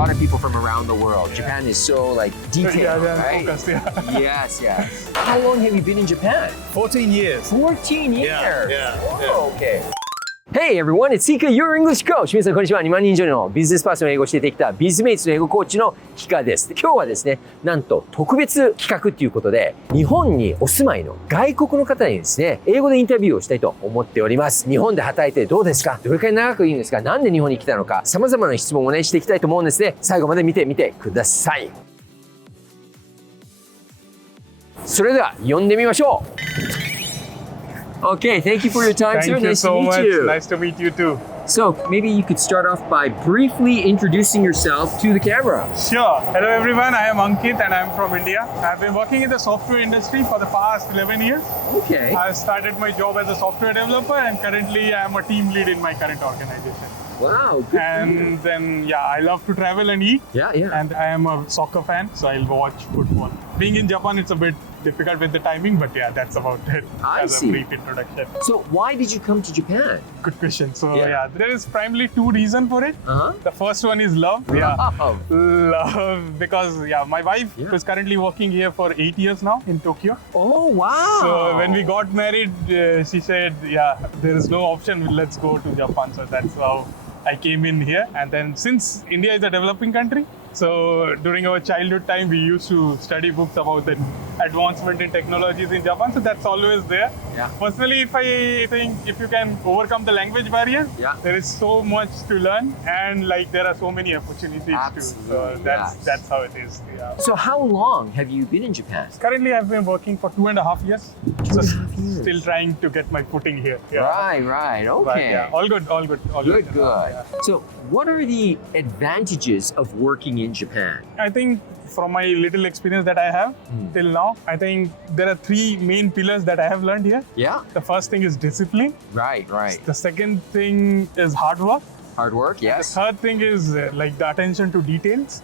lot of people from around the world. Japan is so like detailed, right? Focused, Yes, yes. How long have you been in Japan? 14 years. 14 years. Yeah. Oh, okay. Hey everyone, it's Hika, your English coach. 皆さんこんにちは。2万人以上のビジネスパーソンの英語を教えてきた Bizmates の英語コーチのHikaです。今日はですね、なんと特別企画ということで、日本にお住まいの外国の方にですね、英語でインタビューをしたいと思っております。日本で働いてどうですか？どれくらい長くいいんですか？なんで日本に来たのか？様々な質問をね、していきたいと思うんですね。最後まで見てみてください。それでは呼んでみましょう。Okay, thank you for your time, sir. Thank you so much. Nice to meet you too. So maybe you could start off by briefly introducing yourself to the camera. Sure. Hello everyone, I am Ankit and I am from India. I've been working in the software industry for the past 11 years. Okay. I started my job as a software developer and currently I am a team lead in my current organization. Wow, good. And then, I love to travel and eat. Yeah. And I am a soccer fan, so I'll watch football. Being in Japan, it's a bit difficult with the timing, but that's about it as a brief introduction. So why did you come to Japan? Good question. So there is primarily two reasons for it. The first one is love. Love because my wife is currently working here for 8 years now in Tokyo. Oh wow! So when we got married, she said, there is no option. Let's go to Japan. So that's how I came in here. And then since India is a developing country, so during our childhood time, we used to study books about the advancement in technologies in Japan. So that's always there. Personally, I think if you can overcome the language barrier, there is so much to learn and there are so many opportunities too. So that's how it is. So how long have you been in Japan? Currently, I've been working for 2.5 years. So still trying to get my footing here. Right. Okay. But, all good. Good. So what are the advantages of working in Japan? I think from my little experience that I have till now, I think there are three main pillars that I have learned here. Yeah. The first thing is discipline. Right. The second thing is hard work. Hard work, yes. The third thing is the attention to details.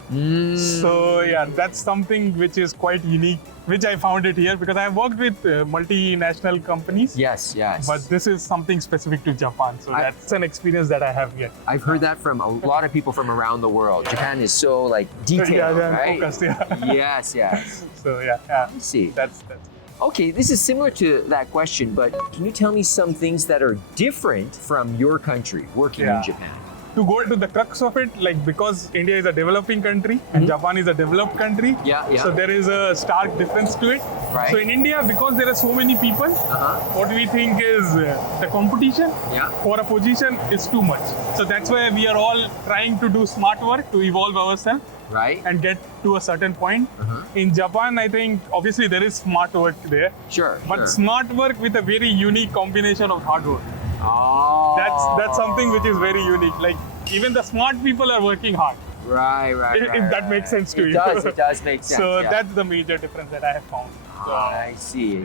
So that's something which is quite unique, which I found it here because I have worked with multinational companies. Yes. But this is something specific to Japan. So that's an experience that I have here. I've heard that from a lot of people from around the world. Japan is so detailed, right? Focused, Yes. So I see. That's Okay, this is similar to that question, but can you tell me some things that are different from your country working in Japan? To go to the crux of it, because India is a developing country and Japan is a developed country, so there is a stark difference to it. Right. So in India, because there are so many people, what we think is the competition for a position is too much. So that's why we are all trying to do smart work to evolve ourselves. Right. And get to a certain point. In Japan, I think obviously there is smart work there. Sure. Smart work with a very unique combination of hard work. Oh. That's something which is very unique. Even the smart people are working hard. Right. If that makes sense to you. It does make sense. So that's the major difference that I have found. So, I see.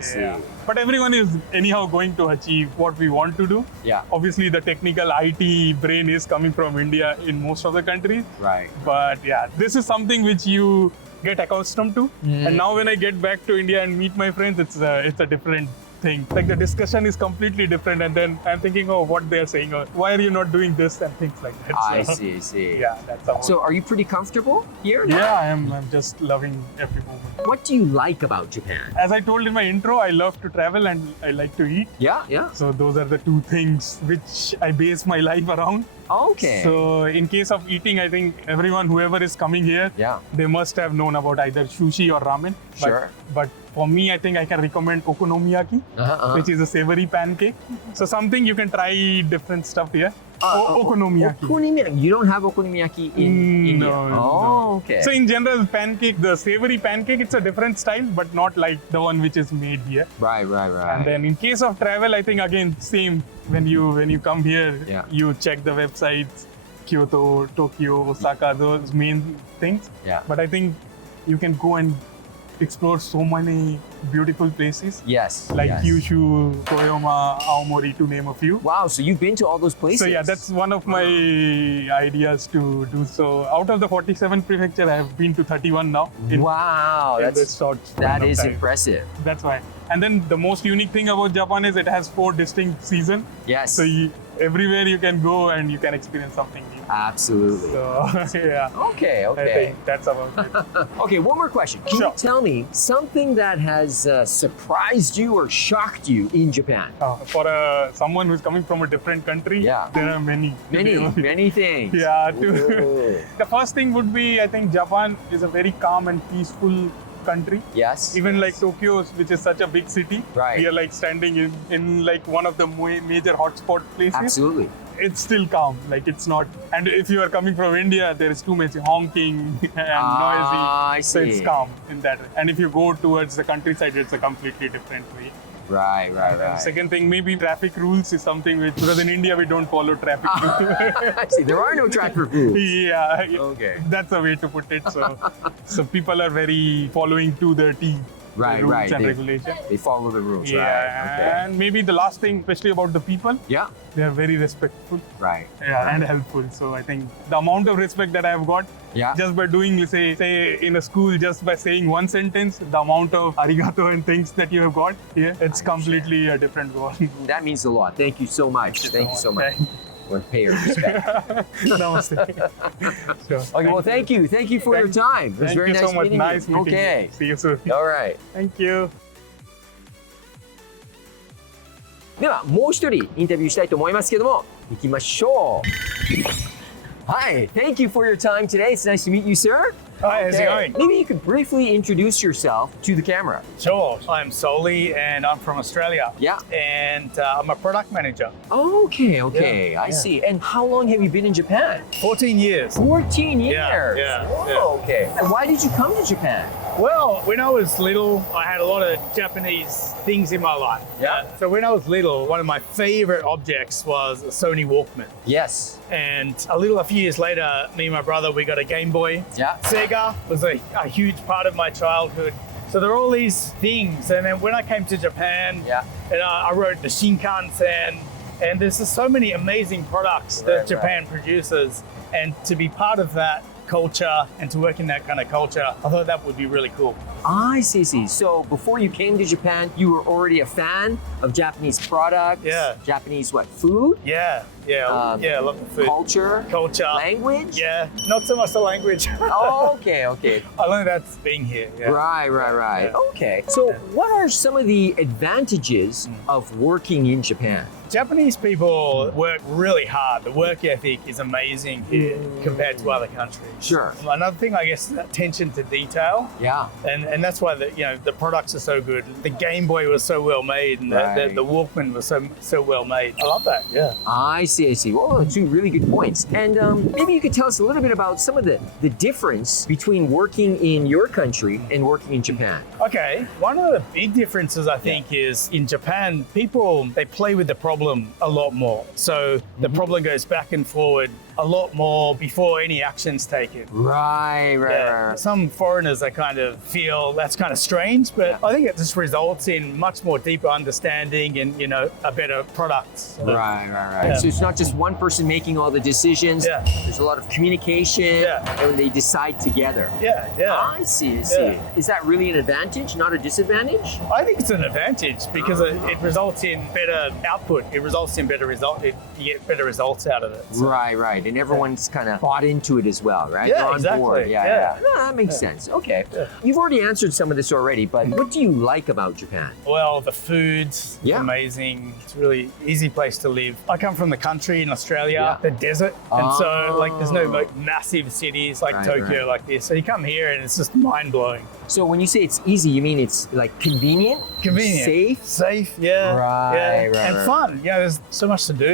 But everyone is anyhow going to achieve what we want to do. Obviously, the technical IT brain is coming from India in most of the countries. Right. But this is something which you get accustomed to. And now when I get back to India and meet my friends, it's a different thing. The discussion is completely different, and then I'm thinking, what they're saying, or why are you not doing this, and things like that. I see. That's how. So are you pretty comfortable here? I'm just loving every moment. What do you like about Japan? As I told in my intro, I love to travel and I like to eat. Yeah. So those are the two things which I base my life around. Okay. So in case of eating, I think whoever is coming here, they must have known about either sushi or ramen. Sure. But for me, I think I can recommend okonomiyaki, which is a savory pancake. So something you can try different stuff here. Okonomiyaki. Okonomiyaki. You don't have okonomiyaki in India? No. Okay. So in general, the savory pancake, it's a different style, but not like the one which is made here. Right. And then in case of travel, I think again, same. When you come here, you check the websites, Kyoto, Tokyo, Osaka, those main things. But I think you can go and explore so many beautiful places. Yes. Kyushu, Toyama, Aomori, to name a few. Wow, so you've been to all those places? So that's one of my ideas to do. So out of the 47 prefecture, I have been to 31 now. Wow, that is time. Impressive. That's why. And then the most unique thing about Japan is it has 4 distinct seasons. Yes. So everywhere you can go and you can experience something new. Absolutely. So yeah. Okay, I okay. think that's about it. Okay, one more question. Can you Sure. tell me something that has surprised you or shocked you in Japan? For someone who's coming from a different country, Yeah. there are many. Many things. Yeah. Ooh. The first thing would be, I think Japan is a very calm and peaceful country. Yes. Even like Tokyo, which is such a big city, Right. we are like standing in like one of the major hotspot places. Absolutely. It's still calm, like it's not. And if you are coming from India, there is too much honking and noisy. I So it's see. calm in that way. And if you go towards the countryside, it's a completely different way. Right. And second thing, maybe traffic rules is something which, because in India we don't follow traffic rules. I see. There are no traffic rules. Yeah. Okay. That's the way to put it. So people are very following to the T. Right, the rules right. and They- regulations. They follow the rules, Yeah. right? And maybe the last thing, especially about the people, Okay. Yeah. they are very respectful. Right. Yeah, and helpful. So I think the amount of respect that I have got Yeah. just by doing, say in a school, just by saying one sentence, the amount of arigato and things that you have got here, it's completely a different world. That means a lot. Thank you so much. Thank you so much. Thank We're pay your respect. Namaste. Sure. Okay, well, thank you. Thank you for your time. It was Thank very you nice so much. meeting Nice you. meeting Okay. you. See you soon. All right. Thank you. ではもう一人インタビューしたいと思いますけども、行きましょう。Hi, thank you for your time today. It's nice to meet you, sir. Hi, how's it going? Maybe you could briefly introduce yourself to the camera. Sure. I'm Soli and I'm from Australia. Yeah. And I'm a product manager. Okay, Yeah, I see. And how long have you been in Japan? 14 years. 14 years. Yeah. Oh, okay. And why did you come to Japan? Well, when I was little, I had a lot of Japanese things in my life. Yeah. So when I was little, one of my favorite objects was a Sony Walkman. Yes. And a few years later, me and my brother, we got a Game Boy. Yeah. Sega was a huge part of my childhood. So there are all these things. And then when I came to Japan, Yeah. and I rode the Shinkansen, and there's just so many amazing products that Right, Japan produces. And to be part of that culture and to work in that kind of culture, I thought that would be really cool. I see. So before you came to Japan, you were already a fan of Japanese products? Yeah. Japanese what? Food? Yeah, I love the food. Culture? Culture. Language? Yeah, not so much the language. Oh, okay. I learned that being here. Yeah. Right. Yeah. Okay. So what are some of the advantages of working in Japan? Japanese people work really hard. The work ethic is amazing here compared to other countries. Sure. Another thing, I guess, attention to detail, Yeah. and that's why the products are so good. The Game Boy was so well made, and Right. the Walkman was so well made. I love that. Yeah. I see. Well, two really good points. And maybe you could tell us a little bit about some of the difference between working in your country and working in Japan. Okay. One of the big differences I think is in Japan, people they play with the problem a lot more. So the problem goes back and forward a lot more before any action's taken. Right. Some foreigners they kind of feel that's kind of strange, but I think it just results in much more deeper understanding and a better product. So, Right. Yeah. So it's not just one person making all the decisions. Yeah. There's a lot of communication, Yeah. and they decide together. Yeah. I see. Yeah. Is that really an advantage, not a disadvantage? I think it's an advantage because it results in better output. It results in better result. You get better results out of it. So. Right. And everyone's kind of bought into it as well, right? Yeah, They're on exactly. board. Yeah. No, that makes sense. Okay. Yeah. You've already answered some of this already, but what do you like about Japan? Well, the food's Yeah. amazing. It's a really easy place to live. I come from the country in Australia, Yeah. the desert, and Oh. so there's no massive cities like Right, Tokyo like this. So you come here and it's just mind blowing. So when you say it's easy, you mean it's like convenient? Convenient, Safe? yeah, Right, and right. fun. Yeah, there's so much to do.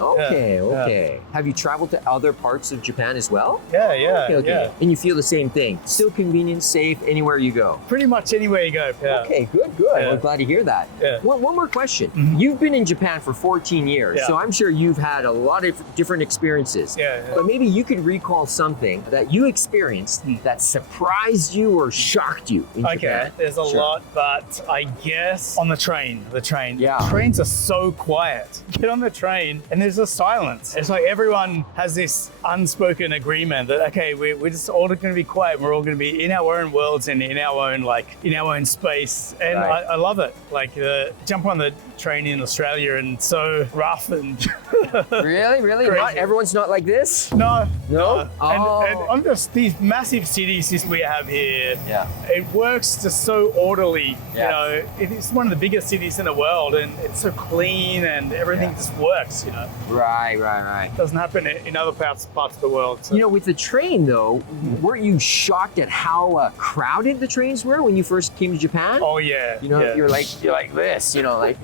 Okay. Yeah. Have you traveled to other parts of Japan as well? Yeah. Okay. And you feel the same thing. Still convenient, safe, anywhere you go. Pretty much anywhere you go. Yeah. Okay, good. Yeah. I'm glad to hear that. Yeah. One more question. You've been in Japan for 14 years, Yeah. so I'm sure you've had a lot of different experiences. Yeah. But maybe you could recall something that you experienced that surprised you or shocked you in Okay, Japan. there's a Sure. lot, but I guess on the train. Yeah. Trains are so quiet. Get on the train and there's a silence. It's like everyone has this unspoken agreement that, okay, we're just all going to be quiet. We're all going to be in our own worlds and in our own space. And Right. I love it. Like jump on the train in Australia and so rough and Really? Crazy. Not everyone's not like this? no. No? Oh. And I'm just these massive cities we have here. Yeah. It works just so orderly. Yeah. You know, it's one of the biggest cities in the world, and it's so clean and everything Yeah. just works. You know, Right. it doesn't happen in other parts of the world. So. You know, with the train though, weren't you shocked at how crowded the trains were when you first came to Japan? Oh yeah. You know, yeah. you're like this, you know, like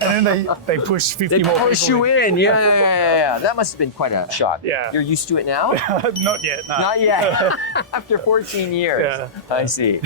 and then they push 50 they more push people you in. Yeah. That must have been quite a shock. Yeah. You're used to it now? Not yet. No. Not yet. After 14 years. Yeah. I see.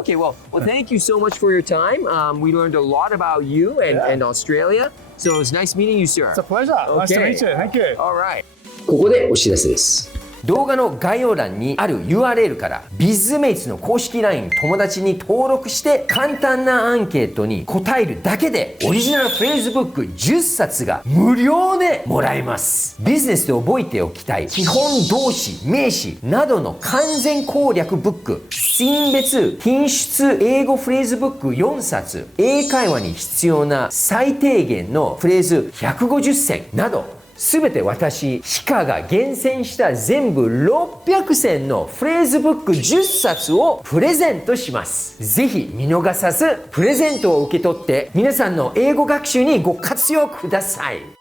Okay, well, thank you so much for your time. We learned a lot about you and Australia. So it was nice meeting you, sir. It's a pleasure. Nice to Okay. meet you. Thank you. Alright. ここでお知らせです。動画の概要欄にある URL から Bizmates の公式 LINE 友達に登録して簡単なアンケートに答えるだけでオリジナルフレーズブック10冊が無料でもらえます。ビジネスで覚えておきたい基本動詞、名詞などの完全攻略ブック、シーン別品質英語フレーズブック4冊、英会話に必要な最低限のフレーズ150選などすべて私、ヒカが厳選した全部600選のフレーズブック10冊をプレゼントします。ぜひ見逃さずプレゼントを受け取って皆さんの英語学習にご活用ください。